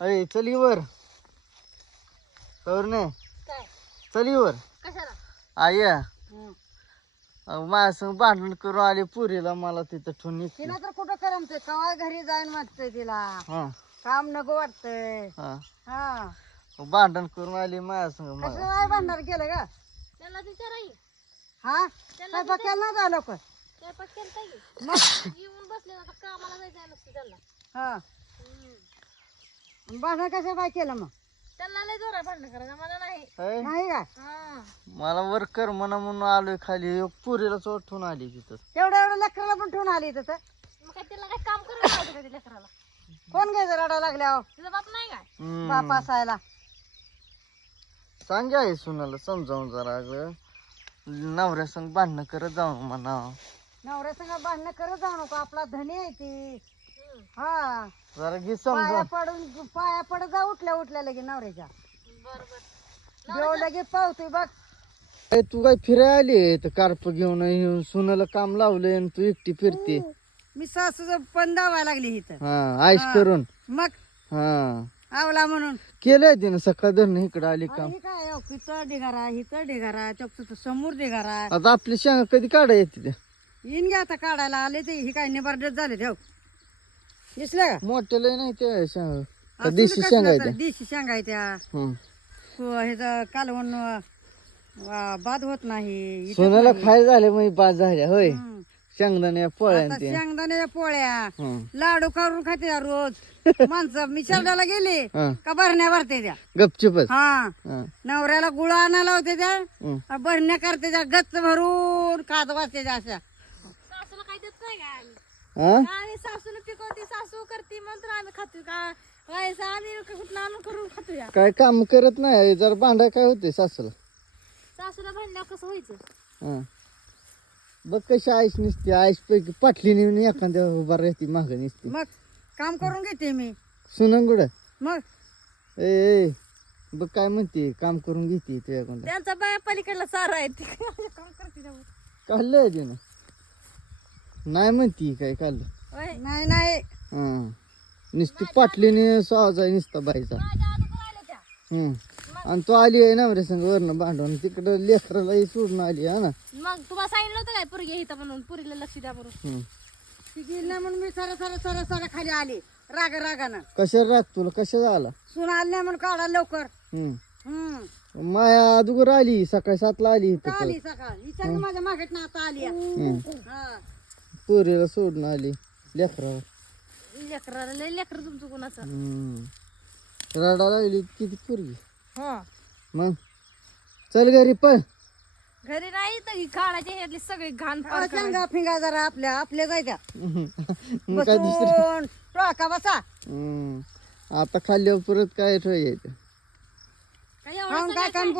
अरे चल वर तर नाही काय? चल वर कशाला? आय माझ्या भांडण करून आली पुरीला मला तिथं ठेवून निघते. तिला तर कुठं करमते कवा घरी जाईन वाटतंय तिला. हा. काम नको वाटतंय. हा. हा. भांडण करून आली माझ्या संग कसं मला नाही भांडार केलं का त्याला विचाराई हा. स्वयंपाक केला नव्हता लोक स्वयंपाक केलता की मग. येऊन बसले आता कामाला जायचं आहे नसतं त्यांना. हा. भांडण कसं काय केलं मग? त्यांना लय जोरात भांडण करायचं मला नाही. अय, नाही का? हा. मला वर कर म्हणा म्हणून आलोय खाली. एक पुरीला चोठून आली तिथं. तेवढ्या एवढं लेकराला पण ठेवून आली मग काय काय काम करायला लावतं का त्या लेकराला? कोण घ्यायचं रडा लागल्या तुझा बाप नाही काय? हम्म. बाप असायला. सांगा आहे सुनाला समजावून जरा अगं. नवऱ्या संग भांडणं करत जाऊ म्हणा. नवऱ्या संग भांडणं करत जाऊ नको आपला धनी आहे ती. हा. जरा घे पाया समजा पडून पाया पडत जा उठल्या उठल्या लगे नवऱ्याच्या. बर बर देव लगे पावतोय बघ. तू काय फिरायला आली तर कार्प घेऊन येऊन सुनाला काम लावलंय आणि तू एकटी फिरते. मी सासूचं पण दावायला लागली इथं. हा आईश हा. करून. मग? हा. आवला म्हणून. केलंय तिनं सकाळ धरण इकडं आली काम. ही काय अहो, ढिगारा हिथं ढिगारा चौक समोर ढिगारा. आता आपली शेंगा कधी काढा येते त्या? येईन घ्या आता काढायला आले ते ही काय निबारडत झाले ठेव दिसलं का नाही शेंगा का असू दे देशी कसलं शेंगा तर, त्या देशी शेंगा आहे त्या. ह्याचं कालवण अं, बाद होत नाही इथं नाही. खाय झाले मग पाच झाल्या होय हम्म. शेंगदाण्या पोळ्या आता ते शेंगदाण्याच्या पोळ्या हम्म. लाडू करून खाते रोज माणसं मी शेरडाला गेले हा. का भरण्या भरते त्या गपचूपच हा हा. नवऱ्याला गुळ आणायला होते त्या. भरण्या करते त्या गच्च भरून खात वाजते त्या अशा हा? आम्ही सासूला पिकवते सासू करते म्हणून आम्ही खातोय. का राहायचं आम्ही आणून करून खातोय काय काम करत नाही जर भांडा काय होते सासूला? सासूला भांडल्यावर कसं व्हायचं? हा. बघ कशी आईश निसते आईश पैकी पाटली नेऊन एखाद्या उभा राहते माग निसते. मग काम करून घेते मी. सुनंगुड मग? ए ए, बघ काय म्हणते काम करून घेते त्यांचा बाया पलीकडला सारा आहे ते काम करते त्यावर. काढलंय तिनं? नाही म्हणती काय होय. नाही नाही. हा. नुसती पाटलीने सहजा निसता बाईचा. अगोदर हम्म आणि तो आली आहे ना संग वरनं भांडून तिकडं लेकरालाही सोडून आली हा ना? मग तुम्हाला सांगितलं होतं काय पुरगी इथं म्हणून? पुरीला लक्ष द्या म्हणून. हम्म. ती गेली नाही म्हणून मी सरा सरा सरा सरा खाली आली. राग रागानं. कशाला राग तुला? कशा आला सून आली नाही म्हणून काढा लवकर. हम्म. हम्म. माया अदुगर आली सकाळी सातला आली इथं आता आली सकाळ. विचार की माझ्या मागेत ना आता आली. हा. पोरीला सोडून आली लेकरावर. लेकराला लय लेकर तुमचं कोणाचं? हम्म. रडा लागली किती पोरगी? हा. मग? चल घरी पण घरी नाही तर ही ह्यातली सगळी घाण पार शेंगा फिंगा जरा आपल्या आपल्या मग काय दुसरं? बसून टोका बसा. हम्म. आता खाल्ल्यावर परत काय ठेवायचं? काय एवढं खाऊन काय काम